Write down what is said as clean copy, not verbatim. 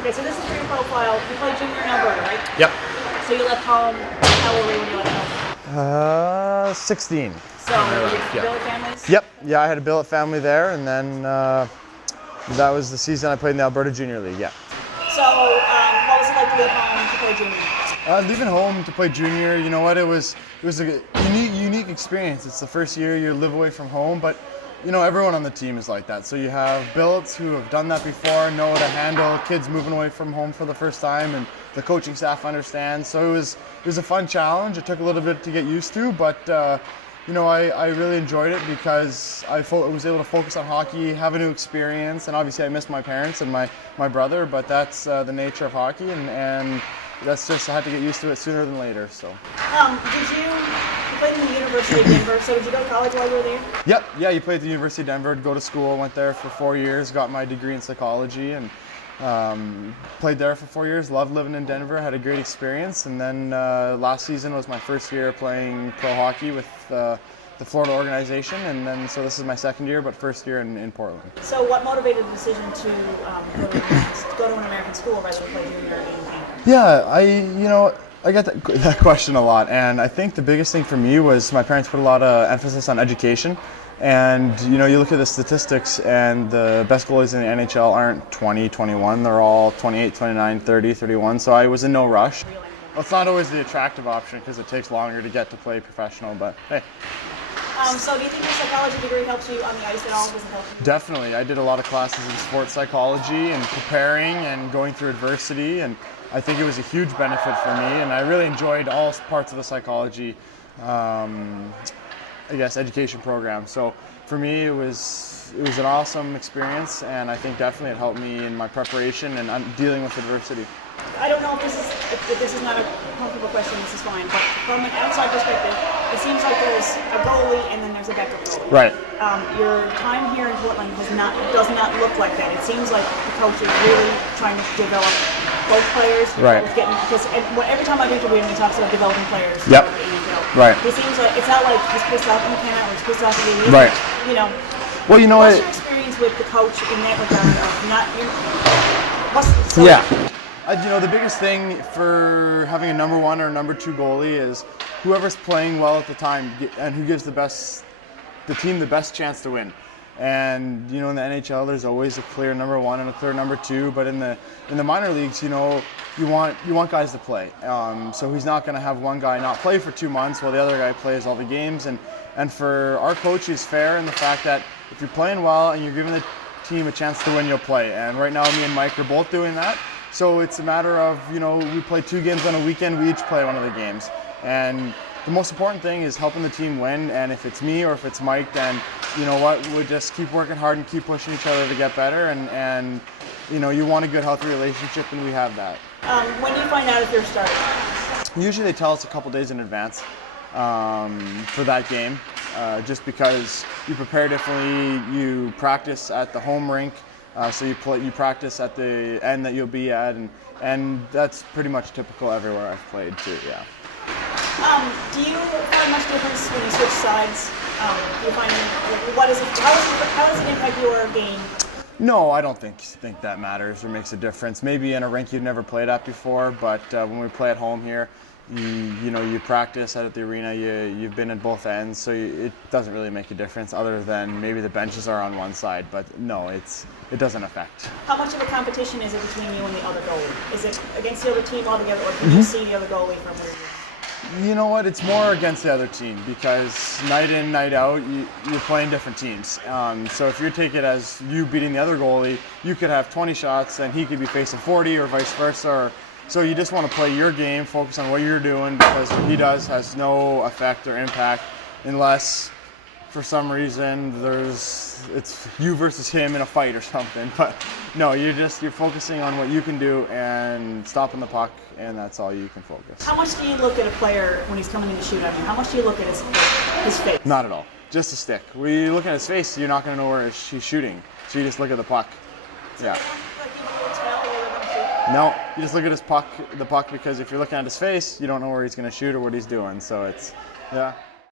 Okay, so this is for your profile. You played junior in Alberta, right? Yep. So you left home. How old were you when you left home? 16. So your billet families? Yep. Yeah, I had a billet family there, and then that was the season I played in the Alberta Junior League. Yeah. So what was it like to leave home to play junior? Leaving home to play junior, you know what? It was a unique experience. It's the first year you live away from home, but you know everyone on the team is like that. So you have billets who have done that before, know how to handle kids moving away from home for the first time, and the coaching staff understands. So it was a fun challenge. It took a little bit to get used to, but you know I really enjoyed it because I was able to focus on hockey, have a new experience, and obviously I missed my parents and my brother, but that's the nature of hockey, and that's just, I had to get used to it sooner than later. So. You played in the University of Denver, so did you go to college while you were there? Yep, yeah, you played at the University of Denver, go to school, went there for 4 years, got my degree in psychology, and played there for 4 years, loved living in Denver, had a great experience, and then last season was my first year playing pro hockey with the Florida organization, and then so this is my second year, but first year in Portland. So what motivated the decision to go to an American school rather than play junior in Canada? Yeah, I get that question a lot, and I think the biggest thing for me was my parents put a lot of emphasis on education. And you know, you look at the statistics, and the best goalies in the NHL aren't 20, 21, they're all 28, 29, 30, 31, so I was in no rush. Well, it's not always the attractive option because it takes longer to get to play professional, but hey. So do you think your psychology degree helps you on the ice at all? Does it help you? Definitely. I did a lot of classes in sports psychology and preparing and going through adversity, and I think it was a huge benefit for me, and I really enjoyed all parts of the psychology education program. So for me, it was an awesome experience, and I think definitely it helped me in my preparation and dealing with adversity. I don't know if this is not a comfortable question, this is fine, but from an outside perspective, it seems like there's a goalie and then there's a backup goalie. Right. Your time here in Portland does not look like that. It seems like the coach is really trying to develop both players. Right. Because every time I've interviewed him, he talks about developing players. Yep. Right. He seems like it's not like he's pissed off in Canada or he's pissed off in the league. Right. You know. Well, you know what's your experience with the coach in that regard of not? You know, the biggest thing for having a number one or number two goalie is whoever's playing well at the time and who gives the team the best chance to win. And you know, in the NHL, there's always a clear number one and a clear number two. But in the minor leagues, you know, you want guys to play. So he's not going to have one guy not play for 2 months while the other guy plays all the games. And for our coach, he's fair in the fact that if you're playing well and you're giving the team a chance to win, you'll play. And right now, me and Mike are both doing that. So it's a matter of, you know, we play 2 games on a weekend, we each play one of the games. And the most important thing is helping the team win, and if it's me or if it's Mike, then you know what, we just keep working hard and keep pushing each other to get better, and you know, you want a good, healthy relationship, and we have that. When do you find out if you're starting? Usually they tell us a couple days in advance for that game, just because you prepare differently, you practice at the home rink, so you practice at the end that you'll be at, and that's pretty much typical everywhere I've played too, yeah. Do you find much difference when you switch sides? Do you find how does it impact your game? No, I don't think that matters or makes a difference. Maybe in a rink you've never played at before, but when we play at home here, you practice out at the arena. You've been at both ends, so it doesn't really make a difference other than maybe the benches are on one side. But no, it doesn't affect. How much of a competition is it between you and the other goalie? Is it against the other team altogether, or can you see the other goalie from where you are? You know what? It's more against the other team because night in, night out, you're playing different teams. So if you take it as you beating the other goalie, you could have 20 shots and he could be facing 40 or vice versa. So you just want to play your game, focus on what you're doing, because what he does has no effect or impact unless for some reason it's you versus him in a fight or something. But no, you're focusing on what you can do and stopping the puck, and that's all you can focus. How much do you look at a player when he's coming in to shoot at you? How much do you look at his face? Not at all. Just a stick. When you look at his face, you're not going to know where he's shooting. So you just look at the puck. Yeah. No, you just look at the puck, because if you're looking at his face, you don't know where he's going to shoot or what he's doing. So it's, yeah.